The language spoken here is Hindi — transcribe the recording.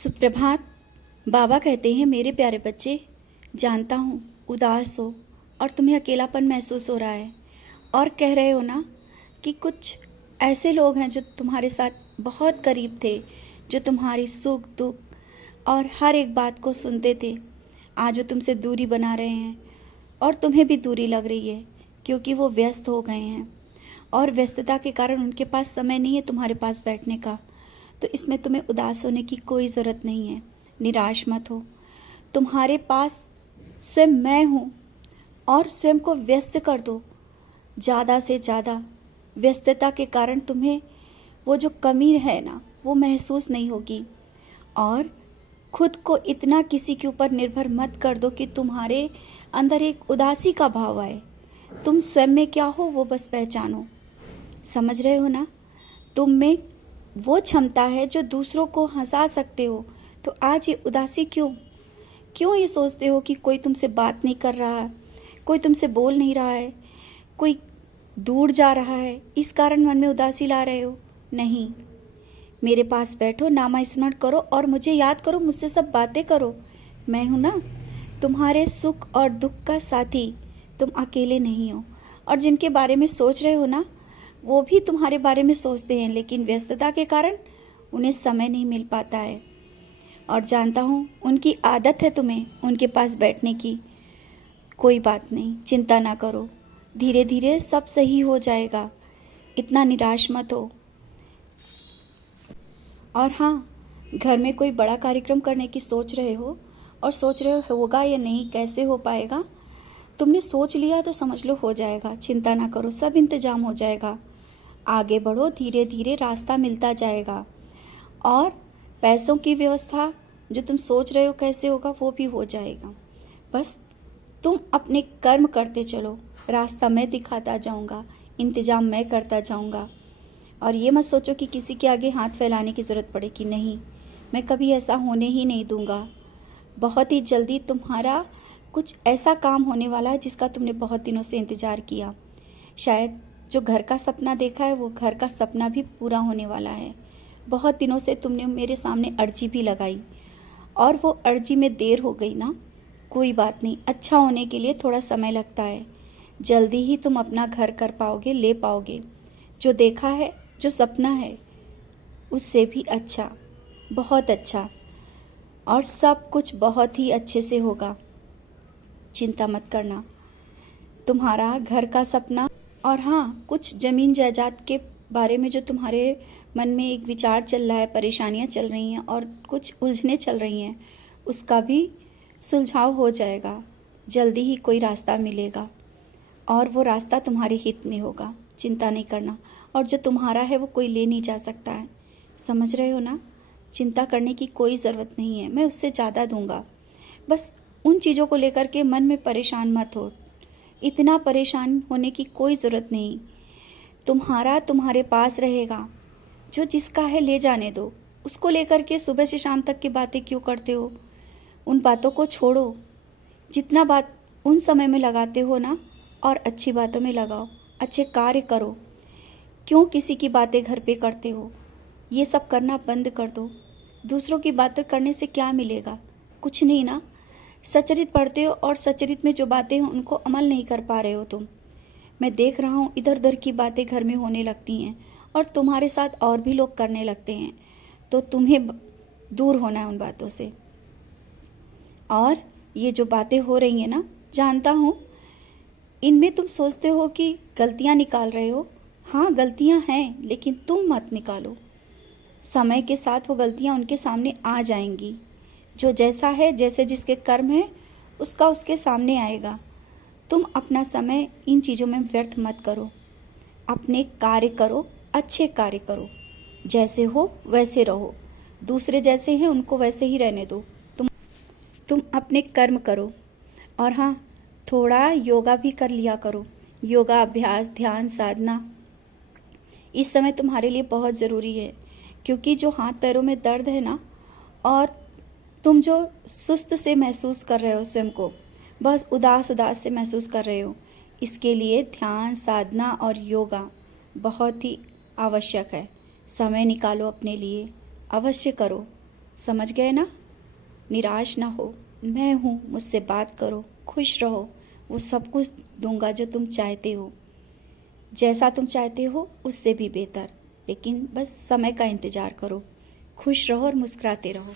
सुप्रभात। बाबा कहते हैं, मेरे प्यारे बच्चे, जानता हूँ उदास हो और तुम्हें अकेलापन महसूस हो रहा है और कह रहे हो ना कि कुछ ऐसे लोग हैं जो तुम्हारे साथ बहुत करीब थे, जो तुम्हारी सुख दुख और हर एक बात को सुनते थे। आज वो तुमसे दूरी बना रहे हैं और तुम्हें भी दूरी लग रही है क्योंकि वो व्यस्त हो गए हैं और व्यस्तता के कारण उनके पास समय नहीं है तुम्हारे पास बैठने का। तो इसमें तुम्हें उदास होने की कोई ज़रूरत नहीं है, निराश मत हो। तुम्हारे पास स्वयं मैं हूँ और स्वयं को व्यस्त कर दो ज़्यादा से ज़्यादा। व्यस्तता के कारण तुम्हें वो जो कमी है ना, वो महसूस नहीं होगी। और खुद को इतना किसी के ऊपर निर्भर मत कर दो कि तुम्हारे अंदर एक उदासी का भाव आए। तुम स्वयं में क्या हो वो बस पहचानो। समझ रहे हो ना? तुम में वो क्षमता है जो दूसरों को हंसा सकते हो। तो आज ये उदासी क्यों ये सोचते हो कि कोई तुमसे बात नहीं कर रहा है, कोई तुमसे बोल नहीं रहा है, कोई दूर जा रहा है, इस कारण मन में उदासी ला रहे हो? नहीं, मेरे पास बैठो, नाम स्मरण करो और मुझे याद करो, मुझसे सब बातें करो। मैं हूँ ना, तुम्हारे सुख और दुख का साथी। तुम अकेले नहीं हो। और जिनके बारे में सोच रहे हो ना, वो भी तुम्हारे बारे में सोचते हैं, लेकिन व्यस्तता के कारण उन्हें समय नहीं मिल पाता है। और जानता हूँ उनकी आदत है तुम्हें उनके पास बैठने की। कोई बात नहीं, चिंता ना करो, धीरे धीरे सब सही हो जाएगा। इतना निराश मत हो। और हाँ, घर में कोई बड़ा कार्यक्रम करने की सोच रहे हो और सोच रहे हो होगा या नहीं, कैसे हो पाएगा। तुमने सोच लिया तो समझ लो हो जाएगा। चिंता ना करो, सब इंतजाम हो जाएगा। आगे बढ़ो, धीरे धीरे रास्ता मिलता जाएगा। और पैसों की व्यवस्था जो तुम सोच रहे हो कैसे होगा, वो भी हो जाएगा। बस तुम अपने कर्म करते चलो, रास्ता मैं दिखाता जाऊंगा, इंतजाम मैं करता जाऊंगा। और ये मत सोचो कि किसी के आगे हाथ फैलाने की ज़रूरत पड़ेगी। नहीं, मैं कभी ऐसा होने ही नहीं दूंगा। बहुत ही जल्दी तुम्हारा कुछ ऐसा काम होने वाला है जिसका तुमने बहुत दिनों से इंतज़ार किया। शायद जो घर का सपना देखा है, वो घर का सपना भी पूरा होने वाला है। बहुत दिनों से तुमने मेरे सामने अर्जी भी लगाई और वो अर्जी में देर हो गई ना, कोई बात नहीं, अच्छा होने के लिए थोड़ा समय लगता है। जल्दी ही तुम अपना घर कर पाओगे, ले पाओगे। जो देखा है, जो सपना है, उससे भी अच्छा, बहुत अच्छा, और सब कुछ बहुत ही अच्छे से होगा। चिंता मत करना। तुम्हारा घर का सपना और हाँ, कुछ ज़मीन जायदाद के बारे में जो तुम्हारे मन में एक विचार चल रहा है, परेशानियाँ चल रही हैं और कुछ उलझनें चल रही हैं, उसका भी सुलझाव हो जाएगा। जल्दी ही कोई रास्ता मिलेगा और वो रास्ता तुम्हारे हित में होगा। चिंता नहीं करना। और जो तुम्हारा है वो कोई ले नहीं जा सकता है। समझ रहे हो ना? चिंता करने की कोई ज़रूरत नहीं है, मैं उससे ज़्यादा दूंगा। बस उन चीज़ों को लेकर के मन में परेशान मत हो। इतना परेशान होने की कोई ज़रूरत नहीं। तुम्हारा तुम्हारे पास रहेगा। जो जिसका है ले जाने दो। उसको लेकर के सुबह से शाम तक की बातें क्यों करते हो? उन बातों को छोड़ो। जितना बात उन समय में लगाते हो ना, और अच्छी बातों में लगाओ, अच्छे कार्य करो। क्यों किसी की बातें घर पे करते हो? ये सब करना बंद कर दो। दूसरों की बातें करने से क्या मिलेगा? कुछ नहीं ना। सचरित पढ़ते हो और सचरित में जो बातें हैं उनको अमल नहीं कर पा रहे हो तुम। मैं देख रहा हूँ इधर उधर की बातें घर में होने लगती हैं और तुम्हारे साथ और भी लोग करने लगते हैं। तो तुम्हें दूर होना है उन बातों से। और ये जो बातें हो रही हैं ना, जानता हूँ इनमें तुम सोचते हो कि गलतियाँ निकाल रहे हो। हाँ, गलतियाँ हैं, लेकिन तुम मत निकालो। समय के साथ वो गलतियाँ उनके सामने आ जाएंगी। जो जैसा है, जैसे जिसके कर्म है, उसका उसके सामने आएगा। तुम अपना समय इन चीज़ों में व्यर्थ मत करो। अपने कार्य करो, अच्छे कार्य करो। जैसे हो वैसे रहो। दूसरे जैसे हैं उनको वैसे ही रहने दो। तुम अपने कर्म करो। और हाँ, थोड़ा योगा भी कर लिया करो। योगा अभ्यास, ध्यान, साधना इस समय तुम्हारे लिए बहुत ज़रूरी है। क्योंकि जो हाथ पैरों में दर्द है ना, और तुम जो सुस्त से महसूस कर रहे हो, स्वयं को बस उदास उदास से महसूस कर रहे हो, इसके लिए ध्यान, साधना और योगा बहुत ही आवश्यक है। समय निकालो अपने लिए, अवश्य करो। समझ गए ना? निराश ना हो, मैं हूँ, मुझसे बात करो, खुश रहो, वो सब कुछ दूंगा जो तुम चाहते हो। जैसा तुम चाहते हो उससे भी बेहतर, लेकिन बस समय का इंतज़ार करो। खुश रहो और मुस्कुराते रहो।